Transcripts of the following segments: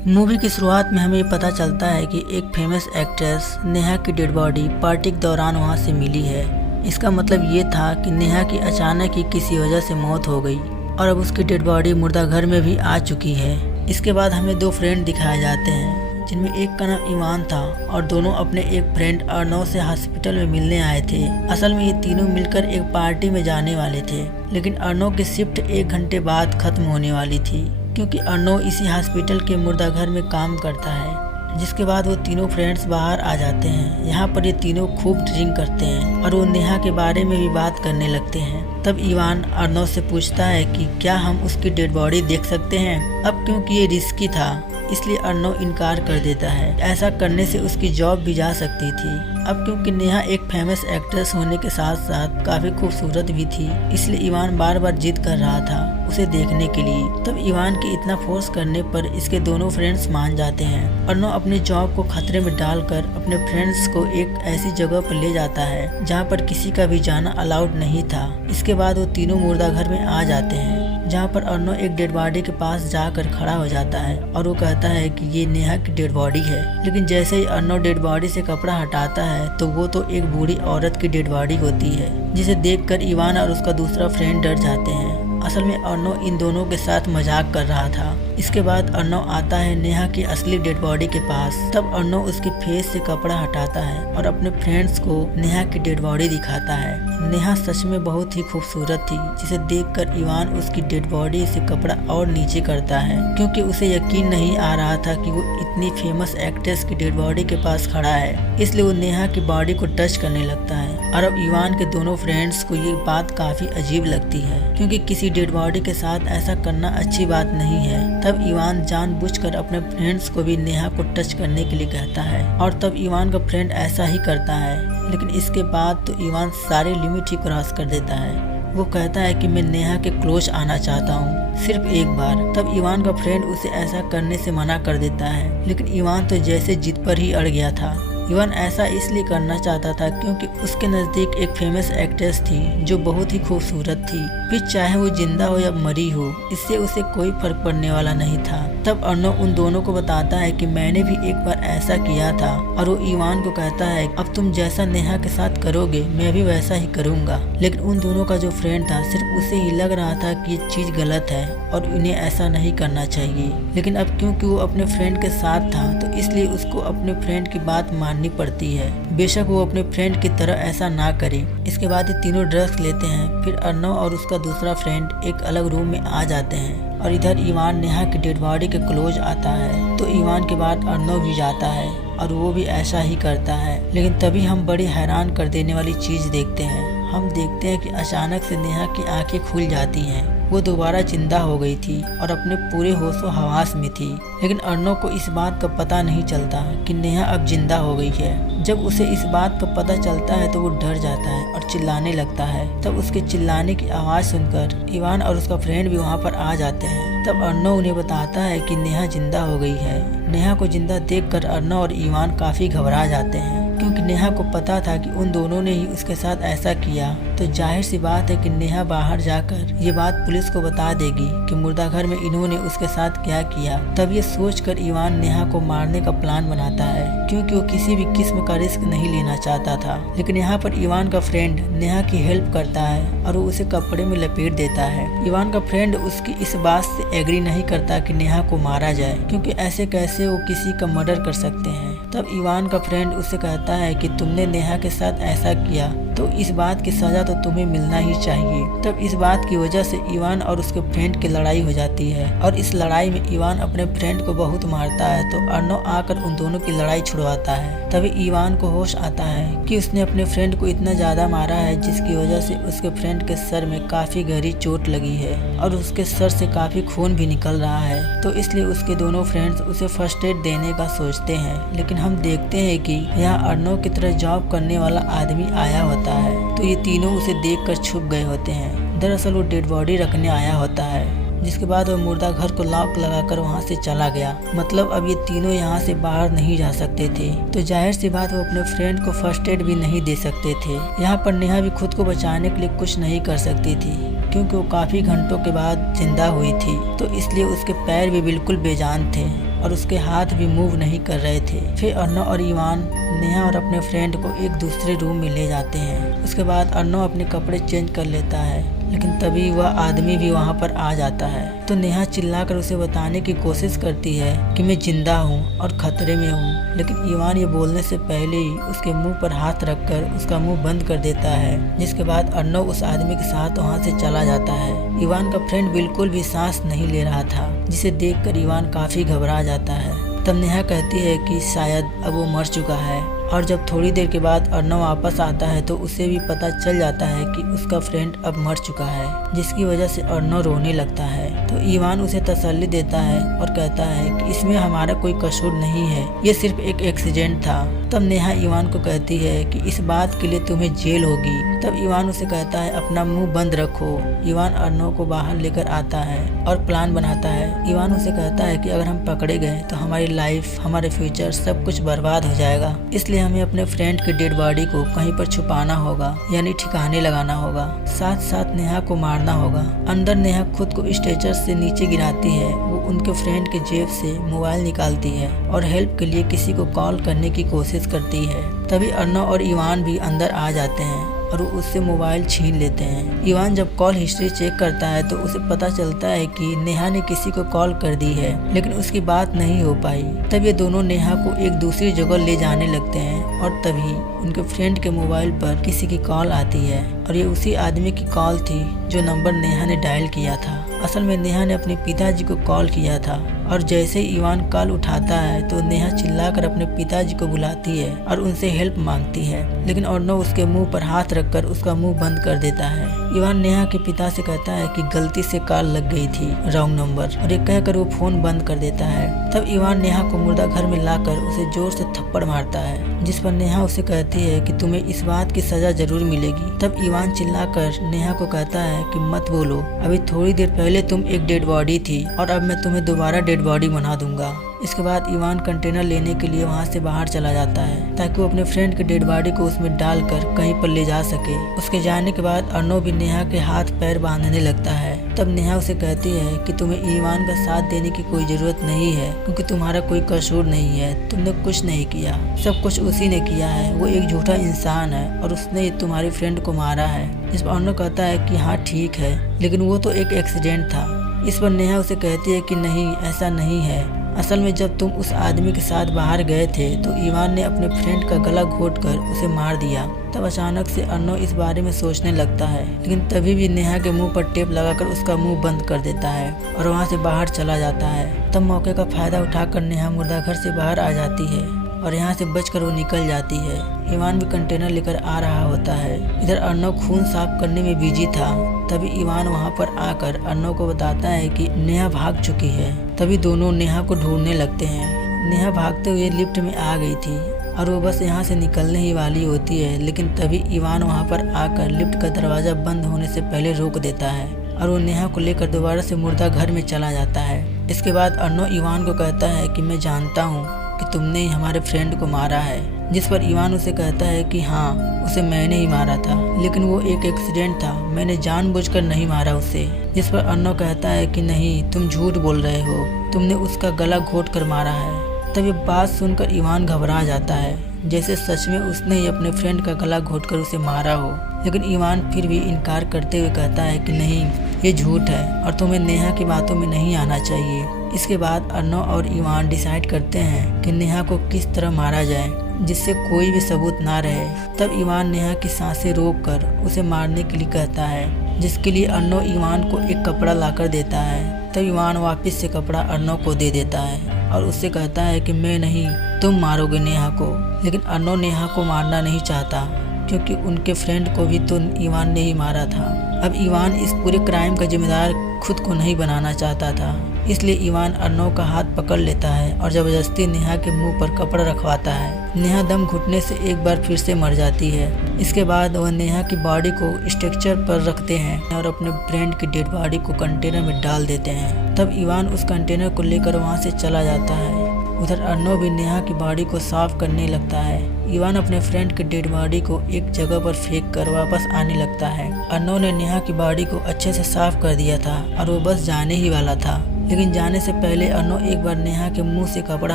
Movie की शुरुआत में हमें ये पता चलता है कि एक फेमस एक्ट्रेस नेहा की डेड बॉडी पार्टी के दौरान वहां से मिली है। इसका मतलब ये था कि नेहा की अचानक ही किसी वजह से मौत हो गई और अब उसकी डेड बॉडी मुर्दा घर में भी आ चुकी है। इसके बाद हमें दो फ्रेंड दिखाए जाते हैं, जिनमें एक का नाम ईमान था और दोनों अपने एक फ्रेंड अर्नव से हॉस्पिटल में मिलने आए थे। असल में ये तीनों मिलकर एक पार्टी में जाने वाले थे, लेकिन अर्नव की शिफ्ट 1 घंटे बाद खत्म होने वाली थी, क्योंकि अर्नव इसी हॉस्पिटल के मुर्दा घर में काम करता है। जिसके बाद वो तीनों फ्रेंड्स बाहर आ जाते हैं। यहाँ पर ये तीनों खूब ड्रिंक करते हैं और वो नेहा के बारे में भी बात करने लगते हैं। तब ईवान अर्नव से पूछता है कि क्या हम उसकी डेड बॉडी देख सकते हैं। अब क्योंकि ये रिस्की था, इसलिए अर्नव इनकार कर देता है। ऐसा करने से उसकी जॉब भी जा सकती थी। अब क्योंकि नेहा एक फेमस एक्ट्रेस होने के साथ साथ काफी खूबसूरत भी थी, इसलिए ईवान बार बार जिद कर रहा था उसे देखने के लिए। तब ईवान के इतना फोर्स करने पर इसके दोनों फ्रेंड्स मान जाते हैं। अर्नव अपने जॉब को खतरे में डालकर अपने फ्रेंड्स को एक ऐसी जगह पर ले जाता है जहाँ पर किसी का भी जाना अलाउड नहीं था। इसके बाद वो तीनों मुर्दा घर में आ जाते हैं, जहाँ पर अर्नव एक डेड बॉडी के पास जाकर खड़ा हो जाता है और वो कहता है कि ये नेहा की डेड बॉडी है। लेकिन जैसे ही अर्नव डेड बॉडी से कपड़ा हटाता है तो वो तो एक बूढ़ी औरत की डेड बॉडी होती है, जिसे देखकर ईवान और उसका दूसरा फ्रेंड डर जाते हैं। असल में अर्नव इन दोनों के साथ मजाक कर रहा था। इसके बाद अर्नव आता है नेहा की असली डेड बॉडी के पास। तब अर्नव उसके फेस से कपड़ा हटाता है और अपने फ्रेंड्स को नेहा की डेड बॉडी दिखाता है। नेहा सच में बहुत ही खूबसूरत थी, जिसे देखकर ईवान उसकी डेड बॉडी से कपड़ा और नीचे करता है, क्योंकि उसे यकीन नहीं आ रहा था कि वो इतनी फेमस एक्ट्रेस की डेड बॉडी के पास खड़ा है। इसलिए वो नेहा की बॉडी को टच करने लगता है और अब ईवान के दोनों फ्रेंड्स को ये बात काफी अजीब लगती है, क्योंकि किसी डेड बॉडी के साथ ऐसा करना अच्छी बात नहीं है। तब ईवान जानबूझकर अपने फ्रेंड्स को भी नेहा को टच करने के लिए कहता है और तब ईवान का फ्रेंड ऐसा ही करता है। लेकिन इसके बाद तो ईवान सारी लिमिट ही क्रॉस कर देता है। वो कहता है कि मैं नेहा के क्लोज आना चाहता हूँ, सिर्फ एक बार। तब ईवान का फ्रेंड उसे ऐसा करने से मना कर देता है, लेकिन ईवान तो जैसे जिद पर ही अड़ गया था। ईवान ऐसा इसलिए करना चाहता था क्योंकि उसके नज़दीक एक फेमस एक्ट्रेस थी जो बहुत ही खूबसूरत थी। फिर चाहे वो जिंदा हो या मरी हो, इससे उसे कोई फर्क पड़ने वाला नहीं था। तब अर्नव उन दोनों को बताता है कि मैंने भी एक बार ऐसा किया था, और वो ईवान को कहता है अब तुम जैसा नेहा के साथ करोगे मैं भी वैसा ही करूँगा। लेकिन उन दोनों का जो फ्रेंड था, सिर्फ उसे ही लग रहा था कि ये चीज़ गलत है और उन्हें ऐसा नहीं करना चाहिए। लेकिन अब क्योंकि वो अपने फ्रेंड के साथ था, तो इसलिए उसको अपने फ्रेंड की बात माननी पड़ती है, बेशक वो अपने फ्रेंड की तरह ऐसा ना करे। इसके बाद ये तीनों ड्रग्स लेते हैं। फिर अर्नव और उसका दूसरा फ्रेंड एक अलग रूम में आ जाते हैं और इधर ईवान नेहा की डेड बॉडी के क्लोज आता है। तो ईवान के बाद अर्नव भी जाता है और वो भी ऐसा ही करता है। लेकिन तभी हम बड़ी हैरान कर देने वाली चीज देखते हैं। हम देखते हैं कि अचानक से नेहा की आंखें खुल जाती हैं। वो दोबारा जिंदा हो गई थी और अपने पूरे होशो हवास में थी। लेकिन अर्नव को इस बात का पता नहीं चलता कि नेहा अब जिंदा हो गई है। जब उसे इस बात का पता चलता है तो वो डर जाता है और चिल्लाने लगता है। तब उसके चिल्लाने की आवाज़ सुनकर ईवान और उसका फ्रेंड भी वहाँ पर आ जाते हैं। तब अर्नव उन्हें बताता है कि नेहा जिंदा हो गई है। नेहा को जिंदा देखकर अर्नव और ईवान काफ़ी घबरा जाते हैं, क्योंकि नेहा को पता था कि उन दोनों ने ही उसके साथ ऐसा किया। तो जाहिर सी बात है कि नेहा बाहर जाकर ये बात पुलिस को बता देगी कि मुर्दा घर में इन्होंने उसके साथ क्या किया। तब ये सोचकर ईवान नेहा को मारने का प्लान बनाता है, क्योंकि वो किसी भी किस्म का रिस्क नहीं लेना चाहता था। लेकिन यहाँ पर ईवान का फ्रेंड नेहा की हेल्प करता है और वो उसे कपड़े में लपेट देता है। ईवान का फ्रेंड उसकी इस बात से एग्री नहीं करता कि नेहा को मारा जाए, क्योंकि ऐसे कैसे वो किसी का मर्डर कर सकते हैं। तब ईवान का फ्रेंड उससे कहता है कि तुमने नेहा के साथ ऐसा किया तो इस बात की सजा तो तुम्हें मिलना ही चाहिए। तब इस बात की वजह से ईवान और उसके फ्रेंड की लड़ाई हो जाती है और इस लड़ाई में ईवान अपने फ्रेंड को बहुत मारता है। तो अर्नव आकर उन दोनों की लड़ाई छुड़वाता है। तभी ईवान को होश आता है कि उसने अपने फ्रेंड को इतना ज्यादा मारा है, जिसकी वजह से उसके फ्रेंड के सर में काफी गहरी चोट लगी है और उसके सर से काफी खून भी निकल रहा है। तो इसलिए उसके दोनों फ्रेंड्स उसे फर्स्ट एड देने का सोचते हैं। लेकिन हम देखते हैं कि यहाँ अर्नव की तरह जॉब करने वाला आदमी आया होता है। तो ये तीनों उसे देखकर छुप गए होते हैं। दरअसल वो डेड बॉडी रखने आया होता है, जिसके बाद वो मुर्दा घर को लॉक लगाकर वहाँ से चला गया। मतलब अब ये तीनों यहाँ से बाहर नहीं जा सकते थे। तो जाहिर सी बात वो अपने फ्रेंड को फर्स्ट एड भी नहीं दे सकते थे। यहाँ पर नेहा भी खुद को बचाने के लिए कुछ नहीं कर सकती थी, क्योंकि वो काफी घंटों के बाद जिंदा हुई थी। तो इसलिए उसके पैर भी बिल्कुल बेजान थे। और उसके हाथ भी मूव नहीं कर रहे थे। फिर अर्नव और इवान नेहा और अपने फ्रेंड को एक दूसरे रूम में ले जाते हैं। उसके बाद अर्नव अपने कपड़े चेंज कर लेता है, लेकिन तभी वह आदमी भी वहाँ पर आ जाता है। तो नेहा चिल्लाकर उसे बताने की कोशिश करती है कि मैं जिंदा हूँ और खतरे में हूँ, लेकिन इवान ये बोलने से पहले ही उसके मुंह पर हाथ रखकर उसका मुंह बंद कर देता है, जिसके बाद अर्नव उस आदमी के साथ वहाँ से चला जाता है। इवान का फ्रेंड बिल्कुल भी सांस नहीं ले रहा था, जिसे देखकर इवान काफी घबरा जाता है। तब नेहा कहती है कि शायद अब वो मर चुका है, और जब थोड़ी देर के बाद अर्नव वापस आता है तो उसे भी पता चल जाता है कि उसका फ्रेंड अब मर चुका है, जिसकी वजह से अर्नव रोने लगता है। तो इवान उसे तसल्ली देता है और कहता है कि इसमें हमारा कोई कसूर नहीं है, ये सिर्फ एक एक्सीडेंट था। तब नेहा इवान को कहती है कि इस बात के लिए तुम्हें जेल होगी। तब इवान उसे कहता है अपना मुंह बंद रखो। इवान अर्नव को बाहर लेकर आता है और प्लान बनाता है। इवान उसे कहता है कि अगर हम पकड़े गए तो हमारी लाइफ, हमारे फ्यूचर सब कुछ बर्बाद हो जाएगा, इसलिए हमें अपने फ्रेंड की डेड बॉडी को कहीं पर छुपाना होगा, यानी ठिकाने लगाना होगा, साथ साथ नेहा को मारना होगा। अंदर नेहा खुद को स्ट्रेचर से नीचे गिराती है। वो उनके फ्रेंड के जेब से मोबाइल निकालती है और हेल्प के लिए किसी को कॉल करने की कोशिश करती है। तभी अर्नव और इवान भी अंदर आ जाते हैं और वो उससे मोबाइल छीन लेते हैं। इवान जब कॉल हिस्ट्री चेक करता है तो उसे पता चलता है कि नेहा ने किसी को कॉल कर दी है, लेकिन उसकी बात नहीं हो पाई। तब ये दोनों नेहा को एक दूसरी जगह ले जाने लगते हैं और तभी उनके फ्रेंड के मोबाइल पर किसी की कॉल आती है और ये उसी आदमी की कॉल थी जो नंबर नेहा ने डायल किया था। असल में नेहा ने अपने पिताजी को कॉल किया था और जैसे ही इवान कॉल उठाता है तो नेहा चिल्लाकर अपने पिताजी को बुलाती है और उनसे हेल्प मांगती है, लेकिन अर्नव उसके मुंह पर हाथ रखकर उसका मुंह बंद कर देता है। इवान नेहा के पिता से कहता है कि गलती से कॉल लग गई थी, रॉन्ग नंबर, और ये कहकर वो फोन बंद कर देता है। तब इवान नेहा को मुर्दा घर में लाकर उसे जोर से थप्पड़ मारता है, जिस पर नेहा उसे कहती है कि तुम्हें इस बात की सजा जरूर मिलेगी। तब इवान चिल्लाकर नेहा को कहता है कि मत बोलो, अभी थोड़ी देर पहले तुम एक डेड बॉडी थी और अब मैं तुम्हें दोबारा डेड बॉडी बना दूंगा। इसके बाद इवान कंटेनर लेने के लिए वहाँ से बाहर चला जाता है ताकि वो अपने फ्रेंड की डेड बॉडी को उसमें डालकर कहीं पर ले जा सके। उसके जाने के बाद अर्नव भी नेहा के हाथ पैर बांधने लगता है। तब नेहा उसे कहती है कि तुम्हें इवान का साथ देने की कोई जरूरत नहीं है, क्योंकि तुम्हारा कोई कसूर नहीं है, तुमने कुछ नहीं किया, सब कुछ उसी ने किया है। वो एक झूठा इंसान है और उसने तुम्हारी फ्रेंड को मारा है। इस पर अर्नव कहता है कि हाँ ठीक है, लेकिन वो तो एक एक्सीडेंट था। इस पर नेहा उसे कहती है कि नहीं, ऐसा नहीं है। असल में जब तुम उस आदमी के साथ बाहर गए थे तो इवान ने अपने फ्रेंड का गला घोंटकर उसे मार दिया। तब अचानक से अर्नव इस बारे में सोचने लगता है, लेकिन तभी भी नेहा के मुंह पर टेप लगाकर उसका मुंह बंद कर देता है और वहाँ से बाहर चला जाता है। तब मौके का फायदा उठाकर नेहा मुर्दा घर से बाहर आ जाती है और यहाँ से बचकर वो निकल जाती है। इवान भी कंटेनर लेकर आ रहा होता है। इधर अर्नव खून साफ करने में बिजी था। तभी इवान वहाँ पर आकर अर्नव को बताता है कि नेहा भाग चुकी है। तभी दोनों नेहा को ढूंढने लगते हैं। नेहा भागते हुए लिफ्ट में आ गई थी और वो बस यहाँ से निकलने ही वाली होती है, लेकिन तभी इवान वहाँ पर आकर लिफ्ट का दरवाजा बंद होने से पहले रोक देता है और वो नेहा को लेकर दोबारा से मुर्दा घर में चला जाता है। इसके बाद अर्नव इवान को कहता है कि मैं जानता हूँ कि तुमने ही हमारे फ्रेंड को मारा है, जिस पर इवान उसे कहता है कि हाँ, उसे मैंने ही मारा था, लेकिन वो एक एक्सीडेंट था, मैंने जानबूझकर नहीं मारा उसे। जिस पर अर्नव कहता है कि नहीं, तुम झूठ बोल रहे हो, तुमने उसका गला घोंटकर मारा है। तब ये बात सुनकर इवान घबरा जाता है, जैसे सच में उसने ही अपने फ्रेंड का गला घोंटकर उसे मारा हो। लेकिन इवान फिर भी इनकार करते हुए कहता है कि नहीं, ये झूठ है और तुम्हें नेहा की बातों में नहीं आना चाहिए। इसके बाद अर्नव और इवान डिसाइड करते हैं कि नेहा को किस तरह मारा जाए जिससे कोई भी सबूत ना रहे। तब इवान नेहा की सांसें रोककर उसे मारने के लिए कहता है, जिसके लिए अर्नव इवान को एक कपड़ा लाकर देता है। तब इवान वापस से कपड़ा अर्नव को दे देता है और उससे कहता है कि मैं नहीं, तुम मारोगे नेहा को। लेकिन अर्नव नेहा को मारना नहीं चाहता, क्योंकि उनके फ्रेंड को भी तो इवान ने ही मारा था। अब इवान इस पूरे क्राइम का जिम्मेदार खुद को नहीं बनाना चाहता था, इसलिए इवान अर्नव का हाथ पकड़ लेता है और जबरदस्ती नेहा के मुंह पर कपड़ा रखवाता है। नेहा दम घुटने से एक बार फिर से मर जाती है। इसके बाद वह नेहा की बॉडी को स्ट्रक्चर पर रखते हैं और अपने फ्रेंड की डेड बॉडी को कंटेनर में डाल देते हैं। तब इवान उस कंटेनर को लेकर वहाँ से चला जाता है। उधर अर्नव भी नेहा की बॉडी को साफ करने लगता है। इवान अपने फ्रेंड की डेड बॉडी को एक जगह पर फेंक कर वापस आने लगता है। अर्नव ने नेहा की बॉडी को अच्छे से साफ कर दिया था और वो बस जाने ही वाला था, लेकिन जाने से पहले अर्नव एक बार नेहा के मुंह से कपड़ा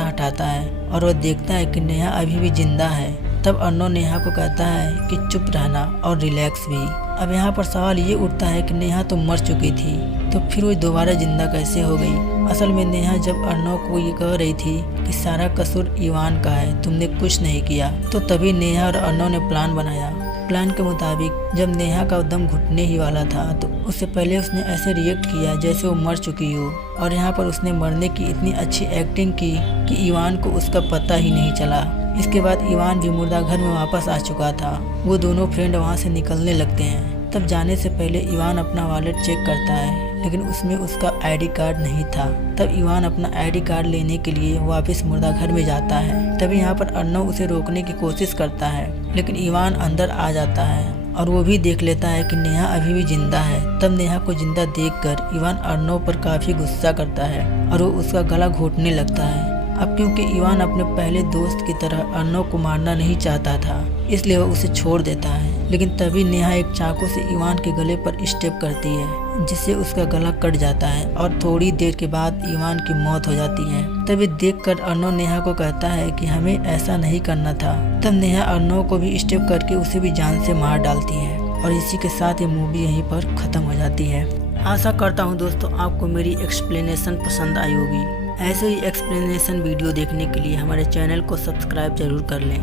हटाता है और वह देखता है कि नेहा अभी भी जिंदा है। तब अर्नव नेहा को कहता है कि चुप रहना और रिलैक्स भी। अब यहाँ पर सवाल ये उठता है कि नेहा तो मर चुकी थी, तो फिर वो दोबारा जिंदा कैसे हो गई। असल में नेहा जब अर्नव को ये कह रही थी कि सारा कसूर इवान का है, तुमने कुछ नहीं किया, तो तभी नेहा और अर्नव ने प्लान बनाया। प्लान के मुताबिक जब नेहा का दम घुटने ही वाला था तो उससे पहले उसने ऐसे रिएक्ट किया जैसे वो मर चुकी हो, और यहाँ पर उसने मरने की इतनी अच्छी एक्टिंग की कि इवान को उसका पता ही नहीं चला। इसके बाद इवान भी मुर्दा घर में वापस आ चुका था। वो दोनों फ्रेंड वहाँ से निकलने लगते हैं। तब जाने से पहले इवान अपना वॉलेट चेक करता है, लेकिन उसमें उसका आईडी कार्ड नहीं था। तब इवान अपना आईडी कार्ड लेने के लिए वापस मुर्दा घर में जाता है। तभी यहाँ पर अर्नव उसे रोकने की कोशिश करता है, लेकिन इवान अंदर आ जाता है और वो भी देख लेता है कि नेहा अभी भी जिंदा है। तब नेहा को जिंदा देखकर इवान अर्नव पर काफी गुस्सा करता है और वो उसका गला घोटने लगता है। अब क्योंकि इवान अपने पहले दोस्त की तरह अर्नव को मारना नहीं चाहता था, इसलिए वह उसे छोड़ देता है। लेकिन तभी नेहा एक चाकू से इवान के गले पर स्टेप करती है, जिससे उसका गला कट जाता है और थोड़ी देर के बाद इवान की मौत हो जाती है। तभी देखकर अर्नव नेहा को कहता है कि हमें ऐसा नहीं करना था। तब नेहा अर्नव को भी स्टेप करके उसे भी जान से मार डालती है और इसी के साथ ये मूवी यहीं पर खत्म हो जाती है। आशा करता हूँ दोस्तों आपको मेरी एक्सप्लेनेशन पसंद आई होगी। ऐसे ही एक्सप्लेनेशन वीडियो देखने के लिए हमारे चैनल को सब्सक्राइब जरूर कर लें।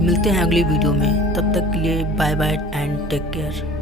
मिलते हैं अगली वीडियो में, तब तक के लिए bye bye and take care.